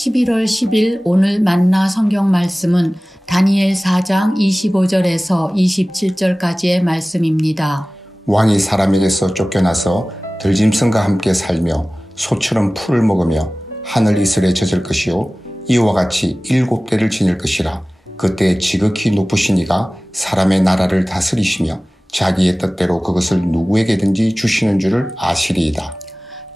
11월 10일 오늘 만나 성경 말씀은 다니엘 4장 25절에서 27절까지의 말씀입니다. 왕이 사람에게서 쫓겨나서 들짐승과 함께 살며 소처럼 풀을 먹으며 하늘 이슬에 젖을 것이요 이와 같이 7대를 지닐 것이라. 그때 지극히 높으신 이가 사람의 나라를 다스리시며 자기의 뜻대로 그것을 누구에게든지 주시는 줄을 아시리이다.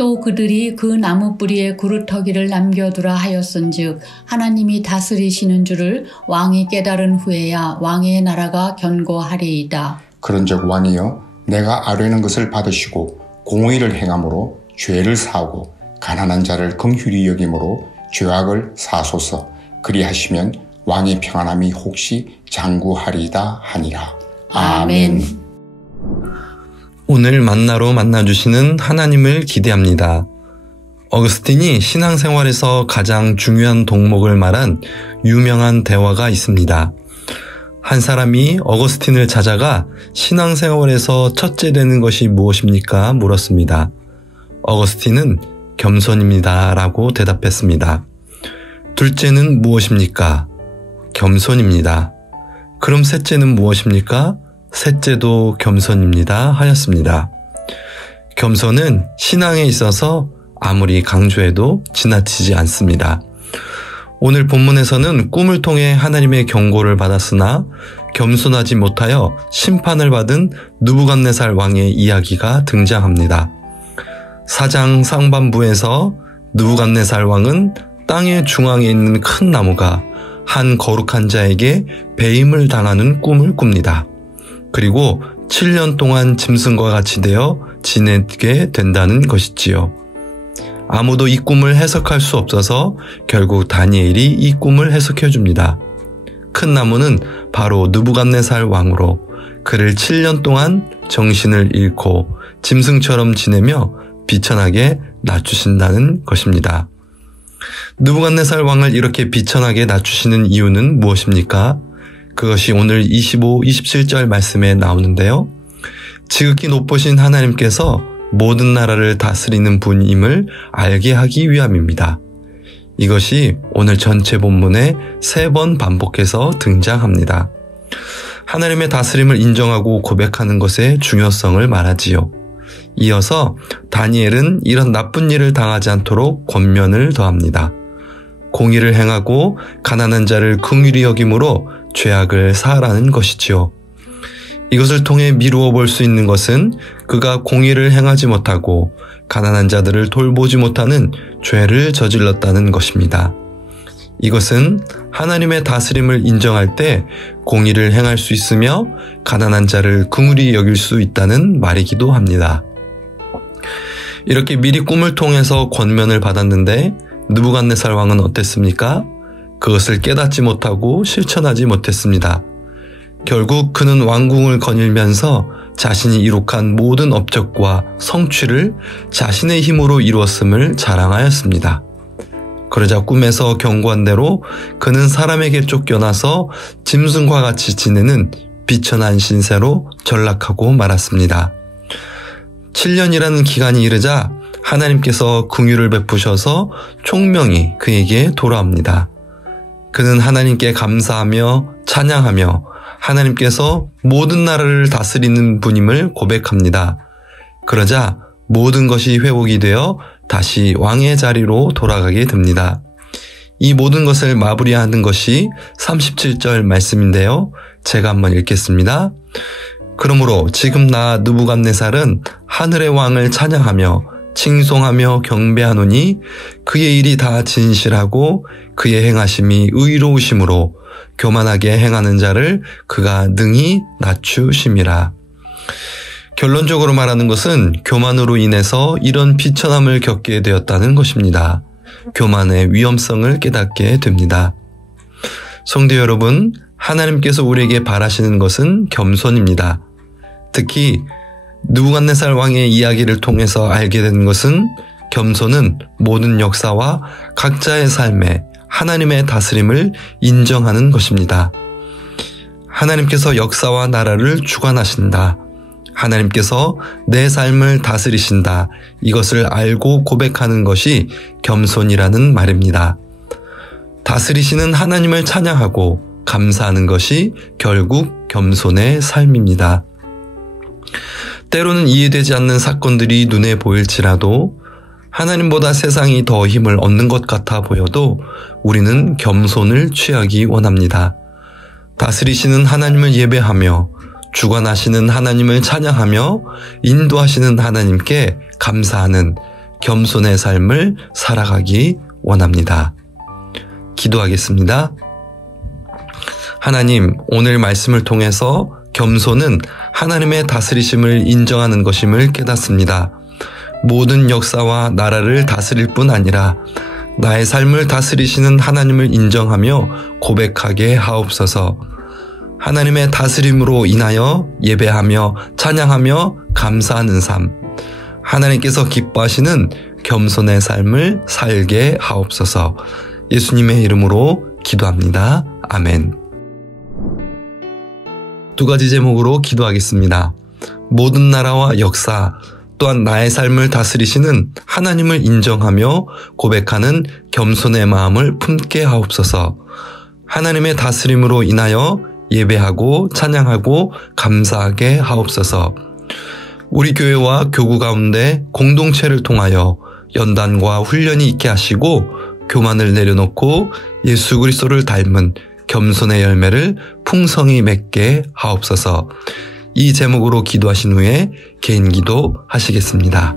또 그들이 그 나무 뿌리에 구루터기를 남겨두라 하였은즉 하나님이 다스리시는 줄을 왕이 깨달은 후에야 왕의 나라가 견고하리이다. 그런즉 왕이여 내가 아뢰는 것을 받으시고 공의를 행함으로 죄를 사하고 가난한 자를 긍휼히 여김으로 죄악을 사소서. 그리하시면 왕의 평안함이 혹시 장구하리이다 하니라. 아멘. 오늘 만나로 만나주시는 하나님을 기대합니다. 어거스틴이 신앙생활에서 가장 중요한 덕목을 말한 유명한 대화가 있습니다. 한 사람이 어거스틴을 찾아가 신앙생활에서 첫째 되는 것이 무엇입니까? 물었습니다. 어거스틴은 겸손입니다 라고 대답했습니다. 둘째는 무엇입니까? 겸손입니다. 그럼 셋째는 무엇입니까? 셋째도 겸손입니다 하였습니다. 겸손은 신앙에 있어서 아무리 강조해도 지나치지 않습니다. 오늘 본문에서는 꿈을 통해 하나님의 경고를 받았으나 겸손하지 못하여 심판을 받은 느부갓네살 왕의 이야기가 등장합니다. 4장 상반부에서 느부갓네살 왕은 땅의 중앙에 있는 큰 나무가 한 거룩한 자에게 배임을 당하는 꿈을 꿉니다. 그리고 7년 동안 짐승과 같이 되어 지내게 된다는 것이지요. 아무도 이 꿈을 해석할 수 없어서 결국 다니엘이 이 꿈을 해석해 줍니다. 큰 나무는 바로 느부갓네살 왕으로 그를 7년 동안 정신을 잃고 짐승처럼 지내며 비천하게 낮추신다는 것입니다. 느부갓네살 왕을 이렇게 비천하게 낮추시는 이유는 무엇입니까? 그것이 오늘 25, 27절 말씀에 나오는데요. 지극히 높으신 하나님께서 모든 나라를 다스리는 분임을 알게 하기 위함입니다. 이것이 오늘 전체 본문에 3번 반복해서 등장합니다. 하나님의 다스림을 인정하고 고백하는 것의 중요성을 말하지요. 이어서 다니엘은 이런 나쁜 일을 당하지 않도록 권면을 더합니다. 공의를 행하고 가난한 자를 긍휼히 여김으로 죄악을 사하라는 것이지요. 이것을 통해 미루어 볼 수 있는 것은 그가 공의를 행하지 못하고 가난한 자들을 돌보지 못하는 죄를 저질렀다는 것입니다. 이것은 하나님의 다스림을 인정할 때 공의를 행할 수 있으며 가난한 자를 긍휼히 여길 수 있다는 말이기도 합니다. 이렇게 미리 꿈을 통해서 권면을 받았는데 느부갓네살 왕은 어땠습니까? 그것을 깨닫지 못하고 실천하지 못했습니다. 결국 그는 왕궁을 거닐면서 자신이 이룩한 모든 업적과 성취를 자신의 힘으로 이루었음을 자랑하였습니다. 그러자 꿈에서 경고한 대로 그는 사람에게 쫓겨나서 짐승과 같이 지내는 비천한 신세로 전락하고 말았습니다. 7년이라는 기간이 이르자 하나님께서 긍휼을 베푸셔서 총명히 그에게 돌아옵니다. 그는 하나님께 감사하며 찬양하며 하나님께서 모든 나라를 다스리는 분임을 고백합니다. 그러자 모든 것이 회복이 되어 다시 왕의 자리로 돌아가게 됩니다. 이 모든 것을 마무리하는 것이 37절 말씀인데요. 제가 한번 읽겠습니다. 그러므로 지금 나 느부갓네살은 하늘의 왕을 찬양하며 칭송하며 경배하노니 그의 일이 다 진실하고 그의 행하심이 의로우심으로 교만하게 행하는 자를 그가 능히 낮추심이라. 결론적으로 말하는 것은 교만으로 인해서 이런 비천함을 겪게 되었다는 것입니다. 교만의 위험성을 깨닫게 됩니다. 성도 여러분, 하나님께서 우리에게 바라시는 것은 겸손입니다. 특히 느부갓네살 왕의 이야기를 통해서 알게 된 것은 겸손은 모든 역사와 각자의 삶에 하나님의 다스림을 인정하는 것입니다. 하나님께서 역사와 나라를 주관하신다. 하나님께서 내 삶을 다스리신다. 이것을 알고 고백하는 것이 겸손이라는 말입니다. 다스리시는 하나님을 찬양하고 감사하는 것이 결국 겸손의 삶입니다. 때로는 이해되지 않는 사건들이 눈에 보일지라도 하나님보다 세상이 더 힘을 얻는 것 같아 보여도 우리는 겸손을 취하기 원합니다. 다스리시는 하나님을 예배하며 주관하시는 하나님을 찬양하며 인도하시는 하나님께 감사하는 겸손의 삶을 살아가기 원합니다. 기도하겠습니다. 하나님, 오늘 말씀을 통해서 겸손은 하나님의 다스리심을 인정하는 것임을 깨닫습니다. 모든 역사와 나라를 다스릴 뿐 아니라 나의 삶을 다스리시는 하나님을 인정하며 고백하게 하옵소서. 하나님의 다스림으로 인하여 예배하며 찬양하며 감사하는 삶, 하나님께서 기뻐하시는 겸손의 삶을 살게 하옵소서. 예수님의 이름으로 기도합니다. 아멘. 두 가지 제목으로 기도하겠습니다. 모든 나라와 역사, 또한 나의 삶을 다스리시는 하나님을 인정하며 고백하는 겸손의 마음을 품게 하옵소서. 하나님의 다스림으로 인하여 예배하고 찬양하고 감사하게 하옵소서. 우리 교회와 교구 가운데 공동체를 통하여 연단과 훈련이 있게 하시고 교만을 내려놓고 예수 그리스도를 닮은 겸손의 열매를 풍성히 맺게 하옵소서. 이 제목으로 기도하신 후에 개인 기도 하시겠습니다.